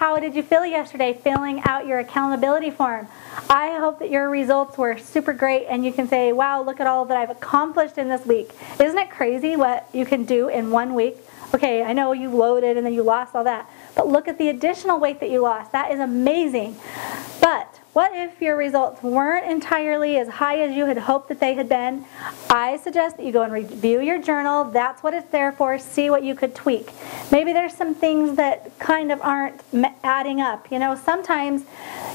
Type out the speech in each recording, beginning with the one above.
how did you feel yesterday filling out your accountability form? I hope that your results were super great and you can say, wow, look at all that I've accomplished in this week. Isn't it crazy what you can do in 1 week? Okay, I know you loaded and then you lost all that, but look at the additional weight that you lost. That is amazing. But what if your results weren't entirely as high as you had hoped that they had been? I suggest that you go and review your journal. That's what it's there for. See what you could tweak. Maybe there's some things that kind of aren't adding up. You know, sometimes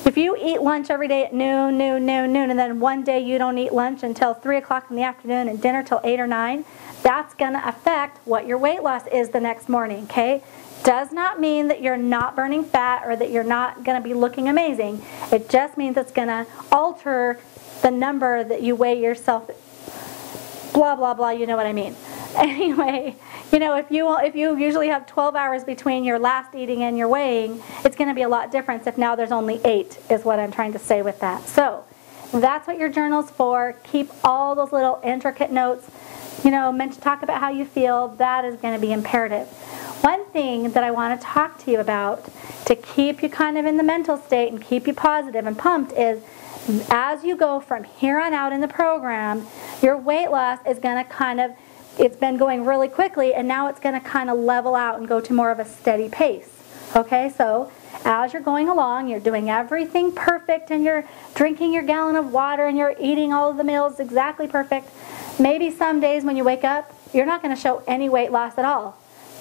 if you eat lunch every day at noon, and then one day you don't eat lunch until 3 o'clock in the afternoon and dinner till 8 or 9, that's going to affect what your weight loss is the next morning, okay? Does not mean that you're not burning fat or that you're not going to be looking amazing. It just means it's going to alter the number that you weigh yourself. Blah, blah, blah, you know what I mean. Anyway, you know, if you usually have 12 hours between your last eating and your weighing, it's going to be a lot different if now there's only 8, is what I'm trying to say with that. So that's what your journal's for. Keep all those little intricate notes. You know, talk about how you feel. That is going to be imperative. One thing that I want to talk to you about to keep you kind of in the mental state and keep you positive and pumped is as you go from here on out in the program, your weight loss is going to kind of, it's been going really quickly and now it's going to kind of level out and go to more of a steady pace. Okay, so as you're going along, you're doing everything perfect and you're drinking your gallon of water and you're eating all of the meals exactly perfect. Maybe some days when you wake up, you're not going to show any weight loss at all.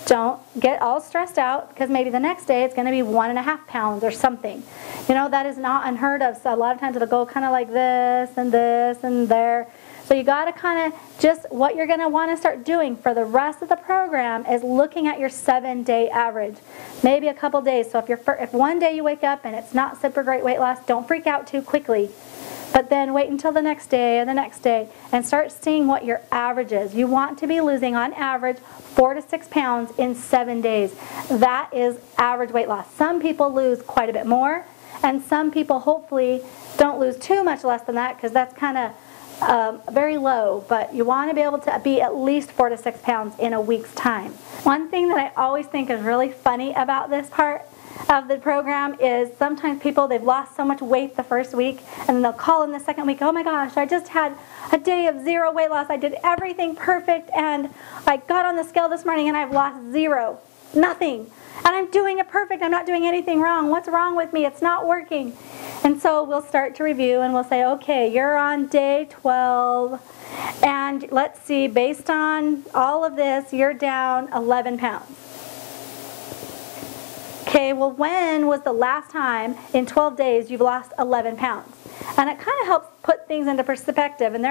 Don't get all stressed out because maybe the next day it's going to be 1.5 pounds or something. You know, that is not unheard of. So a lot of times it'll go kind of like this and there. So you got to kind of just what you're going to want to start doing for the rest of the program is looking at your 7-day average. Maybe a couple days. So if one day you wake up and it's not super great weight loss, don't freak out too quickly. But then wait until the next day and the next day and start seeing what your average is. You want to be losing on average 4 to 6 pounds in 7 days. That is average weight loss. Some people lose quite a bit more and some people hopefully don't lose too much less than that because that's kind of very low. But you want to be able to be at least 4 to 6 pounds in a week's time. One thing that I always think is really funny about this part of the program is sometimes people, they've lost so much weight the first week and then they'll call in the second week, oh my gosh, I just had a day of 0 weight loss. I did everything perfect and I got on the scale this morning and I've lost 0, nothing. And I'm doing it perfect. I'm not doing anything wrong. What's wrong with me? It's not working. And so we'll start to review and we'll say, okay, you're on day 12 and let's see, based on all of this, you're down 11 pounds. Okay, well, when was the last time in 12 days you've lost 11 pounds? And it kind of helps put things into perspective. And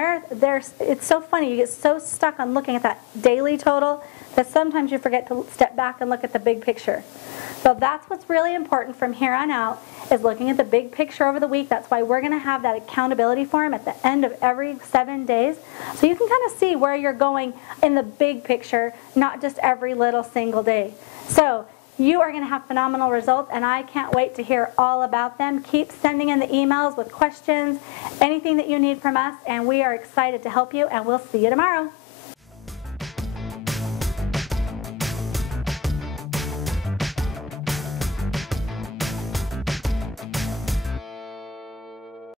it's so funny. You get so stuck on looking at that daily total that sometimes you forget to step back and look at the big picture. So that's what's really important from here on out is looking at the big picture over the week. That's why we're going to have that accountability form at the end of every 7 days. So you can kind of see where you're going in the big picture, not just every little single day. So you are going to have phenomenal results, and I can't wait to hear all about them. Keep sending in the emails with questions, anything that you need from us, and we are excited to help you, and we'll see you tomorrow.